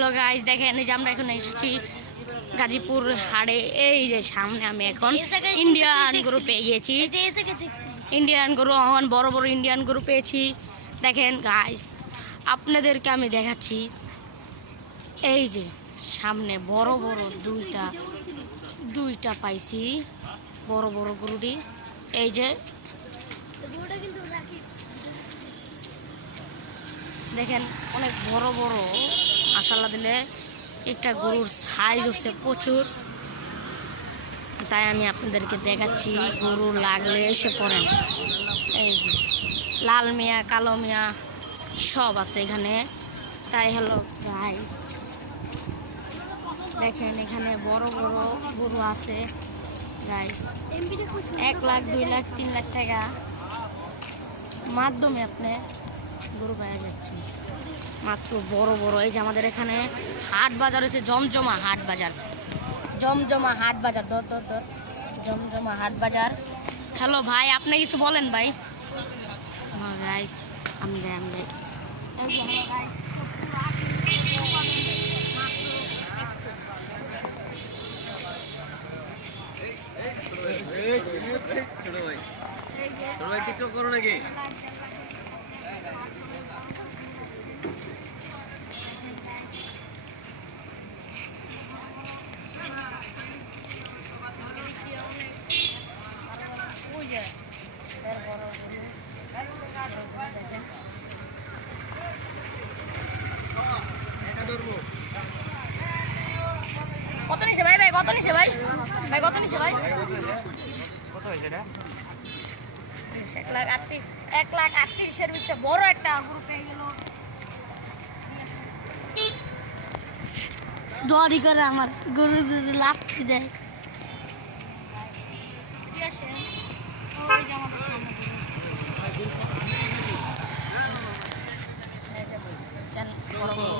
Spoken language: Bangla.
হ্যালো গাইস, দেখেন এই যে আমরা এখন এসেছি গাজীপুর হাটে। এই যে সামনে আমি এখন ইন্ডিয়ান গরু পেয়ে গেছি। ইন্ডিয়ান গরু, এখন বড় বড় ইন্ডিয়ান গরু পেয়েছি। দেখেন গাইস, আপনাদেরকে আমি দেখাচ্ছি। এই যে সামনে বড় বড় দুইটা পাইছি, বড় বড় গরুটি। এই যে দেখেন অনেক বড় বড়, মাশাআল্লাহ দিলে একটা গরুর সাইজ হচ্ছে প্রচুর। তাই আমি আপনাদেরকে দেখাচ্ছি, গরু লাগলে এসে পড়েন। এই যে লাল মিয়া, কালো মিয়া সব আছে এখানে। তাই হলো গাইস, দেখেন এখানে বড় বড় গরু আছে গাইস। 1 লাখ, 2 লাখ, 3 লাখ টাকা মাধ্যমে আপনি গরু পাওয়া যাচ্ছে মাত্র বড় বড়। এই যে আমাদের এখানে হাট বাজার হচ্ছে জমজমা হাট বাজার, জমজমা হাট বাজার, জমজমা হাট বাজার। হ্যালো ভাই, আপনি কিছু বলেন ভাই। গাইস আমি ছোট ভাই টিকটক করো নাকি? কত নিছে ভাই? ভাই কত নিছে ভাই? ভাই কত নিছে ভাই? কত হয়েছে এটা? 1,38,000 ভিতরে বড় একটা গরু পেয়ে গেল। দড়ি করে আমার গরু যদি লাফি দেয়। ওই যে আমাদের সামনে বড় বড়